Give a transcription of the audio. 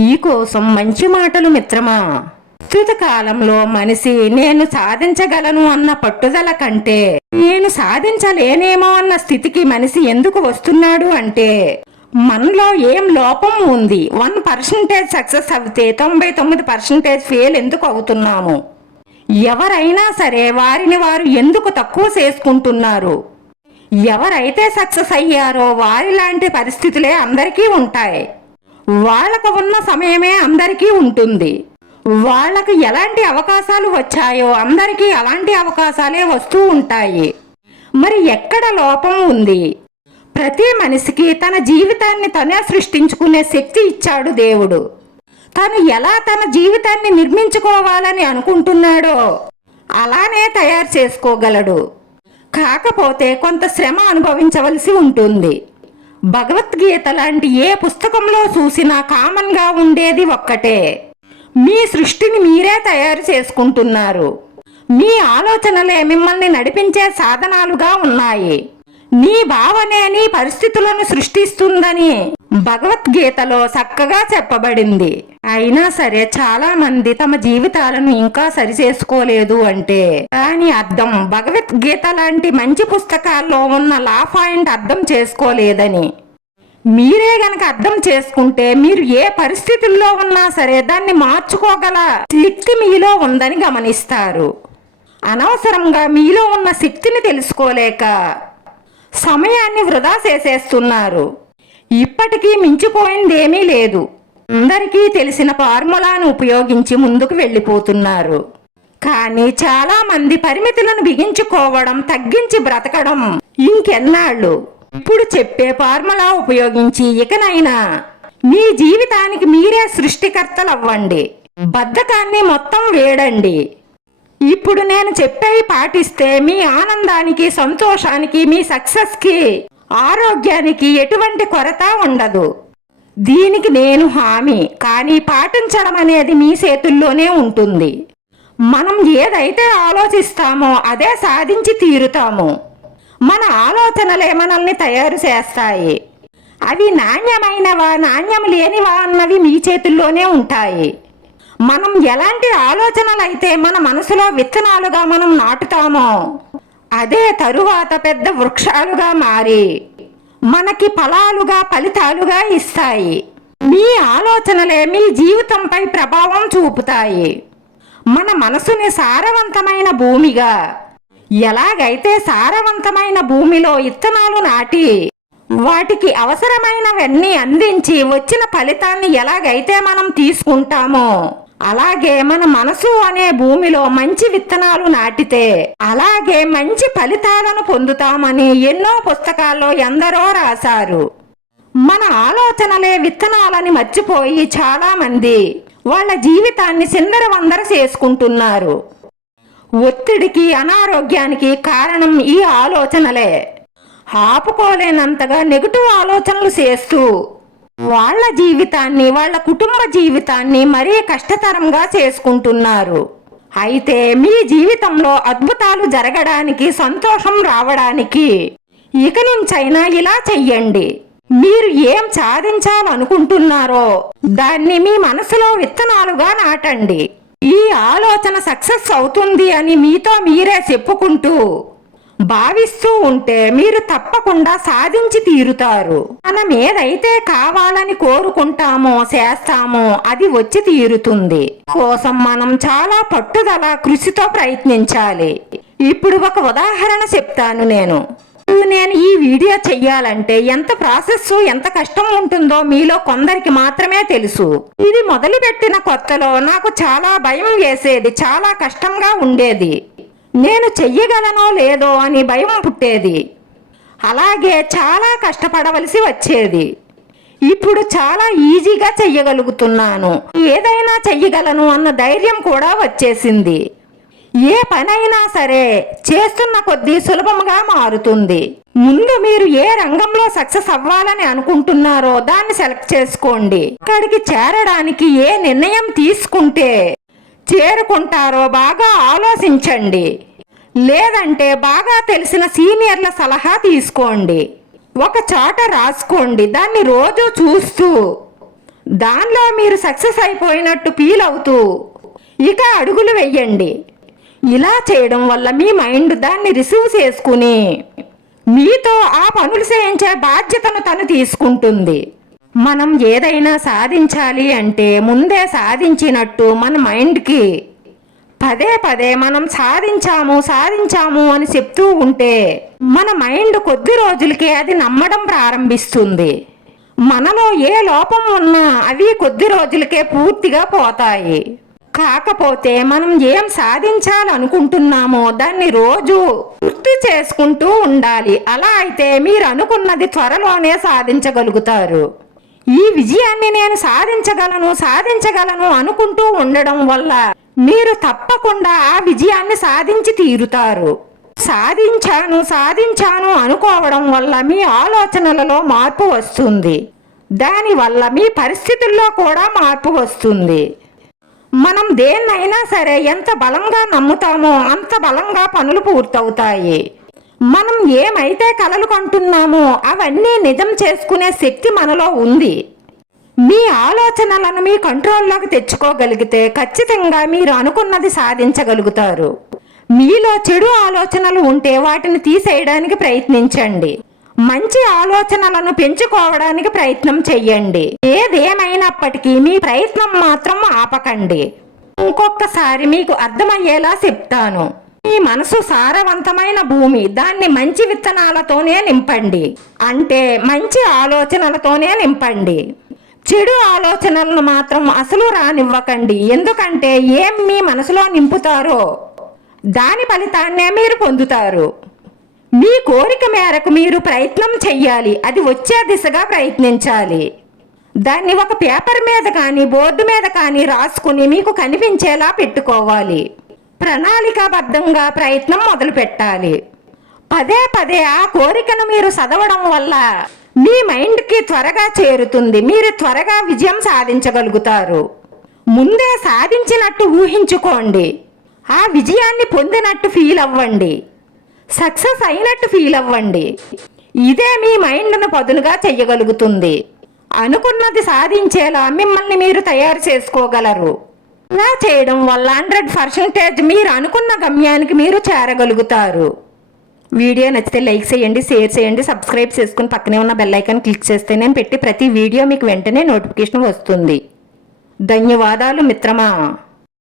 నీకోసం మంచి మాటలు మిత్రమా. ప్రస్తుత కాలంలో మనిషి నేను సాధించగలను అన్న పట్టుదల కంటే నేను సాధించలేనేమో అన్న స్థితికి మనిషి ఎందుకు వస్తున్నాడు అంటే మనలో ఏం లోపం ఉంది. 1% సక్సెస్ అవుతే 99% ఫెయిల్ ఎందుకు అవుతున్నాము? ఎవరైనా సరే వారిని వారు ఎందుకు తక్కువ చేసుకుంటున్నారు? ఎవరైతే సక్సెస్ అయ్యారో వారి లాంటి పరిస్థితులే అందరికీ ఉంటాయి. వాళ్ళకు ఉన్న సమయమే అందరికీ ఉంటుంది. వాళ్ళకు ఎలాంటి అవకాశాలు వచ్చాయో అందరికీ అలాంటి అవకాశాలే వస్తూ ఉంటాయి. మరి ఎక్కడ లోపం ఉంది? ప్రతి మనిషికి తన జీవితాన్ని తనే సృష్టించుకునే శక్తి ఇచ్చాడు దేవుడు. తను ఎలా తన జీవితాన్ని నిర్మించుకోవాలని అనుకుంటున్నాడో అలానే తయారు చేసుకోగలడు. కాకపోతే కొంత శ్రమ అనుభవించవలసి ఉంటుంది. భగవద్గీత లాంటి ఏ పుస్తకంలో చూసినా కామన్గా ఉండేది ఒక్కటే, మీ సృష్టిని మీరే తయారు చేసుకుంటున్నారు. మీ ఆలోచనలే మిమ్మల్ని నడిపించే సాధనాలుగా ఉన్నాయి. నీ భావనే నీ పరిస్థితులను సృష్టిస్తుందని భగవద్గీతలో చక్కగా చెప్పబడింది. అయినా సరే చాలా మంది తమ జీవితాలను ఇంకా సరిచేసుకోలేదు అంటే దాని అర్థం భగవద్గీత లాంటి మంచి పుస్తకాల్లో ఉన్న లా పాయింట్ అర్థం చేసుకోలేదని. మీరే గనక అర్థం చేసుకుంటే మీరు ఏ పరిస్థితుల్లో ఉన్నా సరే దాన్ని మార్చుకోగల శక్తి మీలో ఉందని గమనిస్తారు. అనవసరంగా మీలో ఉన్న శక్తిని తెలుసుకోలేక సమయాన్ని వృధా చేసేస్తున్నారు. ఇప్పటికీ మించిపోయిందేమీ లేదు. అందరికీ తెలిసిన ఫార్ములాను ఉపయోగించి ముందుకు వెళ్ళిపోతున్నారు. కానీ చాలా మంది పరిమితులను బిగించుకోవడం, తగ్గించి బ్రతకడం ఇంకెన్నాళ్ళు? ఇప్పుడు చెప్పే ఫార్ములా ఉపయోగించి ఇకనైనా మీ జీవితానికి మీరే సృష్టికర్తలు అవ్వండి. బద్ధకాన్ని మొత్తం వేడండి. ఇప్పుడు నేను చెప్పేవి పాటిస్తే మీ ఆనందానికి, సంతోషానికి, మీ సక్సెస్కి, ఆరోగ్యానికి ఎటువంటి కొరత ఉండదు. దీనికి నేను హామీ. కానీ పాటించడం అనేది మీ చేతుల్లోనే ఉంటుంది. మనం ఏదైతే ఆలోచిస్తామో అదే సాధించి తీరుతాము. మన ఆలోచనలే మనల్ని తయారు చేస్తాయి. అవి నాణ్యమైనవా, నాణ్యం లేనివా అన్నవి మీ చేతుల్లోనే ఉంటాయి. మనం ఎలాంటి ఆలోచనలైతే మన మనసులో విత్తనాలుగా మనం నాటుతామో అదే తరువాత పెద్ద వృక్షాలుగా మారి మనకి ఫలాలుగా, ఫలితాలుగా ఇస్తాయి. మీ ఆలోచనలే మీ జీవితంపై ప్రభావం చూపుతాయి. మన మనసుని సారవంతమైన భూమిగా, ఎలాగైతే సారవంతమైన భూమిలో విత్తనాలు నాటి వాటికి అవసరమైనవన్నీ అందించి వచ్చిన ఫలితాన్ని ఎలాగైతే మనం తీసుకుంటామో అలాగే మన మనసు అనే భూమిలో మంచి విత్తనాలు నాటితే అలాగే మంచి ఫలితాలను పొందుతామని ఎన్నో పుస్తకాల్లో ఎందరో రాశారు. మన ఆలోచనలే విత్తనాలని మర్చిపోయి చాలా మంది వాళ్ళ జీవితాన్ని చిందరవందర చేసుకుంటున్నారు. ఒత్తిడికి, అనారోగ్యానికి కారణం ఈ ఆలోచనలే. ఆపుకోలేనంతగా నెగటివ్ ఆలోచనలు చేస్తూ వాళ్ళ జీవితాన్ని, వాళ్ళ కుటుంబ జీవితాన్ని మరీ కష్టతరంగా చేసుకుంటున్నారు. అయితే మీ జీవితంలో అద్భుతాలు జరగడానికి, సంతోషం రావడానికి ఇక నుంచైనా ఇలా చెయ్యండి. మీరు ఏం సాధించాలనుకుంటున్నారో దాన్ని మీ మనసులో విత్తనాలుగా నాటండి. ఈ ఆలోచన సక్సెస్ అవుతుంది అని మీతో మీరే చెప్పుకుంటూ భావిస్తూ ఉంటే మీరు తప్పకుండా సాధించి తీరుతారు. మనం ఏదైతే కావాలని కోరుకుంటామో, చేస్తామో అది వచ్చి తీరుతుంది. కోసం మనం చాలా పట్టుదల, కృషితో ప్రయత్నించాలి. ఇప్పుడు ఒక ఉదాహరణ చెప్తాను. నేను ఈ వీడియో చెయ్యాలంటే ఎంత ప్రాసెస్, ఎంత కష్టం ఉంటుందో మీలో కొందరికి మాత్రమే తెలుసు. ఇది మొదలుపెట్టిన కొత్తలో నాకు చాలా భయం వేసేది, చాలా కష్టంగా ఉండేది. నేను చెయ్యగలనో లేదో అని భయం పుట్టేది. అలాగే చాలా కష్టపడవలసి వచ్చేది. ఇప్పుడు చాలా ఈజీగా చెయ్యగలుగుతున్నాను. ఏదైనా చెయ్యగలను అన్న ధైర్యం కూడా వచ్చేసింది. ఏ పనైనా సరే చేస్తున్న కొద్దీ సులభంగా మారుతుంది. ముందు మీరు ఏ రంగంలో సక్సెస్ అవ్వాలని అనుకుంటున్నారో దాన్ని సెలెక్ట్ చేసుకోండి. అక్కడికి చేరడానికి ఏ నిర్ణయం తీసుకుంటే చేరుకుంటారో బాగా ఆలోచించండి. లేదంటే బాగా తెలిసిన సీనియర్ల సలహా తీసుకోండి. ఒక చోట రాసుకోండి. దాన్ని రోజు చూస్తూ దానిలో మీరు సక్సెస్ అయిపోయినట్టు ఫీల్ అవుతూ ఇక అడుగులు వెయ్యండి. ఇలా చేయడం వల్ల మీ మైండ్ దాన్ని రిసీవ్ చేసుకుని మీతో ఆ పనులు చేయించే బాధ్యతను తను తీసుకుంటుంది. మనం ఏదైనా సాధించాలి అంటే ముందే సాధించినట్టు మన మైండ్కి పదే పదే మనం సాధించాము అని చెప్తూ ఉంటే మన మైండ్ కొద్ది రోజులకే అది నమ్మడం ప్రారంభిస్తుంది. మనలో ఏ లోపం ఉన్నా అవి కొద్ది రోజులకే పూర్తిగా పోతాయి. కాకపోతే మనం ఏం సాధించాలనుకుంటున్నామో దాన్ని రోజు గుర్తు చేసుకుంటూ ఉండాలి. అలా అయితే మీరు అనుకున్నది త్వరలోనే సాధించగలుగుతారు. ఈ విజయాన్ని నేను సాధించగలను అనుకుంటూ ఉండడం వల్ల మీరు తప్పకుండా ఆ విజయాన్ని సాధించి తీరుతారు. సాధించాను అనుకోవడం వల్ల మీ ఆలోచనలలో మార్పు వస్తుంది. దానివల్ల మీ పరిస్థితుల్లో కూడా మార్పు వస్తుంది. మనం దేన్నైనా సరే ఎంత బలంగా నమ్ముతామో అంత బలంగా పనులు పూర్తవుతాయి. మనం ఏమైతే కలలు కంటున్నామో అవన్నీ నిజం చేసుకునే శక్తి మనలో ఉంది. మీ ఆలోచనలను మీ కంట్రోల్లోకి తెచ్చుకోగలిగితే ఖచ్చితంగా మీరు అనుకున్నది సాధించగలుగుతారు. మీలో చెడు ఆలోచనలు ఉంటే వాటిని తీసేయడానికి ప్రయత్నించండి. మంచి ఆలోచనలను పెంచుకోవడానికి ప్రయత్నం చెయ్యండి. ఏదేమైనప్పటికీ మీ ప్రయత్నం మాత్రం ఆపకండి. ఇంకొకసారి మీకు అర్థమయ్యేలా చెప్తాను. మీ మనసు సారవంతమైన భూమి. దాన్ని మంచి విత్తనాలతోనే నింపండి. అంటే మంచి ఆలోచనలతోనే నింపండి. చెడు ఆలోచనలను మాత్రం అసలు రానివ్వకండి. ఎందుకంటే ఏం మీ మనసులో నింపుతారో దాని ఫలితాన్నే మీరు పొందుతారు. మీ కోరిక మేరకు మీరు ప్రయత్నం చెయ్యాలి. అది వచ్చే దిశగా ప్రయత్నించాలి. దాన్ని ఒక పేపర్ మీద కానీ బోర్డు మీద కానీ రాసుకుని మీకు కనిపించేలా పెట్టుకోవాలి. ప్రణాళికాబద్ధంగా ప్రయత్నం మొదలు పెట్టాలి. పదే పదే ఆ కోరికను మీరు చదవడం వల్ల మీ మైండ్కి త్వరగా చేరుతుంది. మీరు త్వరగా విజయం సాధించగలుగుతారు. ముందే సాధించినట్టు ఊహించుకోండి. ఆ విజయాన్ని పొందినట్టు ఫీల్ అవ్వండి. సక్సెస్ అయినట్టు ఫీల్ అవ్వండి. ఇదే మీ మైండ్ను పదునుగా చెయ్యగలుగుతుంది. అనుకున్నది సాధించేలా మిమ్మల్ని మీరు తయారు చేసుకోగలరు. ఇలా చేయడం వల్ల 100% మీరు అనుకున్న గమ్యానికి మీరు చేరగలుగుతారు. వీడియో నచ్చితే లైక్ చేయండి, షేర్ చేయండి, సబ్స్క్రైబ్ చేసుకుని పక్కనే ఉన్న బెల్ ఐకాన్ క్లిక్ చేస్తే నేను పెట్టి ప్రతి వీడియో మీకు వెంటనే నోటిఫికేషన్ వస్తుంది. ధన్యవాదాలు మిత్రమా.